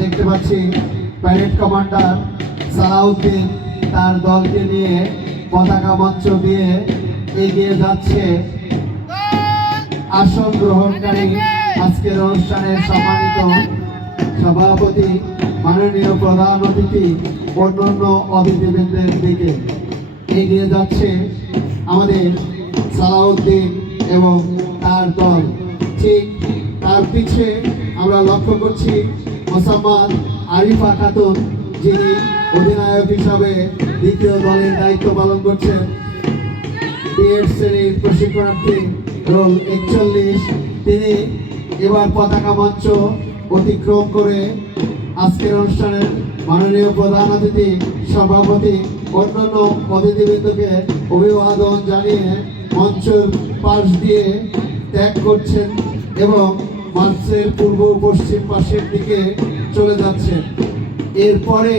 দেখতে পাচ্ছি parade commander Salauddin তার দলকে নিয়ে পতাকা মঞ্চ দিয়ে এগিয়ে যাচ্ছে। আসন গ্রহণকারী আজকের অনুষ্ঠানের সম্মানিত সভাপতি, মাননীয় প্রধান অতিথি, অন্যান্য অতিথিবৃন্দের দিকে এগিয়ে যাচ্ছে আমাদের সালাউদ্দিন এবং তার দল। ঠিক তার পিছে আমরা লক্ষ্য করছি মোসাম্মদ আরিফা খাতুন, যিনি অধিনায়ক হিসাবে দ্বিতীয় দলের দায়িত্ব পালন করছেন। বিএড শ্রেণীর প্রশিক্ষণার্থী রোল 41, তিনি এবার পতাকা মঞ্চ অতিক্রম করে আজকের অনুষ্ঠানের মাননীয় প্রধান অতিথি, সভাপতি, অন্যান্য অতিথিবৃন্দকে অভিবাদন জানিয়ে মঞ্চের পাশ দিয়ে ত্যাগ করছেন এবং মঞ্চের পূর্ব পশ্চিম পাশের দিকে চলে যাচ্ছেন। এরপরে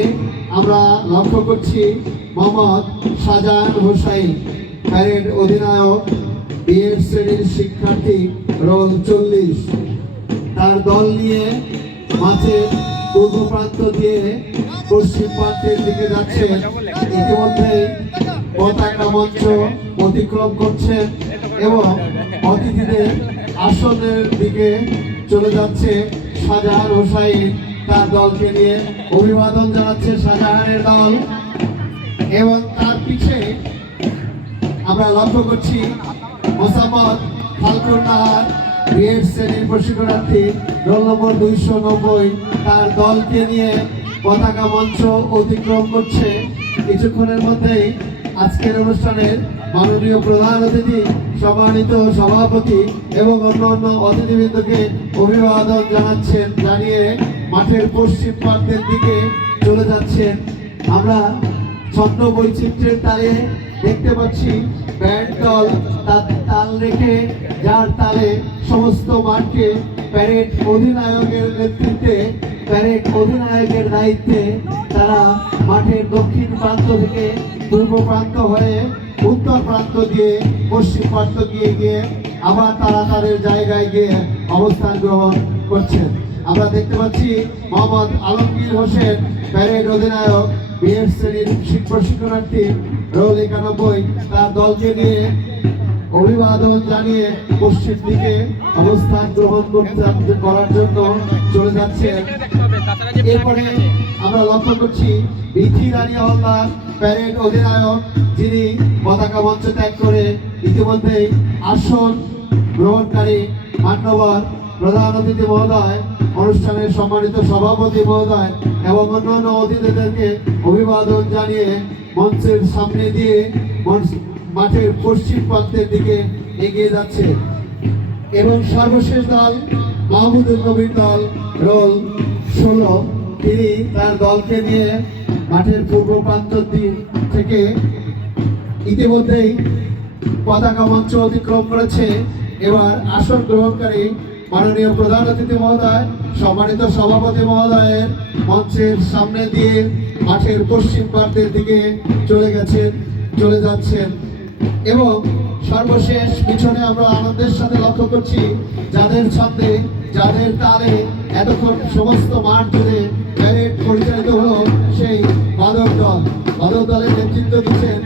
আমরা লক্ষ্য করছি মোহাম্মদ শাহজাহান হোসাইন, প্যারেড অধিনায়ক, বিএড শ্রেণীর শিক্ষার্থী, রোল 40, তার দল নিয়ে মাঠের পূর্ব প্রান্ত দিয়ে পশ্চিম প্রান্তের দিকে যাচ্ছে। ইতিমধ্যে পতাকা মঞ্চ অতিক্রম করছেন এবং অতিথিদের আসনের দিকে চলে যাচ্ছে শাহজাহান হোসাইন তার দলকে নিয়ে। অভিবাদন জানাচ্ছে শাহজাহানের দল এবং তার পিছে আমরা লক্ষ্য করছি মোসাম্মদ ফাল্গুন নাহার, বিএড শ্রেণীর প্রশিক্ষণার্থী, রোল নম্বর 290, তার দলকে নিয়ে পতাকা মঞ্চ অতিক্রম করছে। কিছুক্ষণের মধ্যেই আজকের অনুষ্ঠানের মাননীয় প্রধান অতিথি, সম্মানিত সভাপতি এবং অন্যান্য অতিথিবৃন্দকে অভিবাদন জানিয়ে মাঠের পশ্চিম প্রান্তের দিকে চলে যাচ্ছেন। আমরা ছন্দ বৈচিত্র্যের তালে দেখতে পাচ্ছি ব্যান্ড দল তাল রেখে, যার তালে সমস্ত মাঠকে প্যারেড অধিনায়কের নেতৃত্বে, প্যারেড অধিনায়কের দায়িত্বে তারা মাঠের দক্ষিণ প্রান্ত থেকে পূর্ব প্রান্ত হয়ে উত্তর প্রান্ত দিয়ে পশ্চিম প্রান্ত গিয়ে আবার তারা তাদের জায়গায় গিয়ে অবস্থান গ্রহণ করছেন। আমরা দেখতে পাচ্ছি মোহাম্মদ আলমগীর হোসেন, প্যারেড অধিনায়ক, বিএড শ্রেণীর প্রশিক্ষণার্থী, রোল 91, তার দলকে নিয়ে অভিবাদন জানিয়ে পশ্চিম দিকে অবস্থান গ্রহণ করার জন্য চলে যাচ্ছে। এরপরে আমরা লক্ষ্য করছি বিথি রানী হলদার, প্যারেড অধিনায়ক, যিনি পতাকা মঞ্চ ত্যাগ করে ইতিমধ্যেই আসন গ্রহণকারী মান্যবর প্রধান অতিথি মহোদয়, অনুষ্ঠানের সম্মানিত সভাপতি মহোদয় এবং অন্যান্য অতিথিদেরকে অভিবাদন জানিয়ে মঞ্চের সামনে দিয়ে মাঠের পশ্চিম প্রান্তের দিকে এগিয়ে যাচ্ছে। এবং সর্বশেষ দল মাহমুদুল নবীর দল, রোল 16, তিনি তার দলকে নিয়ে মাঠের পূর্ব প্রান্ত থেকে ইতিমধ্যেই পতাকা মঞ্চ অতিক্রম করেছে। এবার আসন গ্রহণকারী মাননীয় প্রধান অতিথি মহোদয়, সম্মানিত সভাপতি মহোদয়ের মঞ্চের সামনে দিয়ে মাঠের পশ্চিম প্রান্তের দিকে চলে যাচ্ছেন। এবং সর্বশেষ পিছনে আমরা আনন্দের সাথে লক্ষ্য করছি যাদের ছন্দে, যাদের তালে এতক্ষণ সমস্ত মাঠ জুড়ে প্যারেড পরিচালিত হলো, সেই বাদক দলের নেতৃত্ব দিচ্ছেন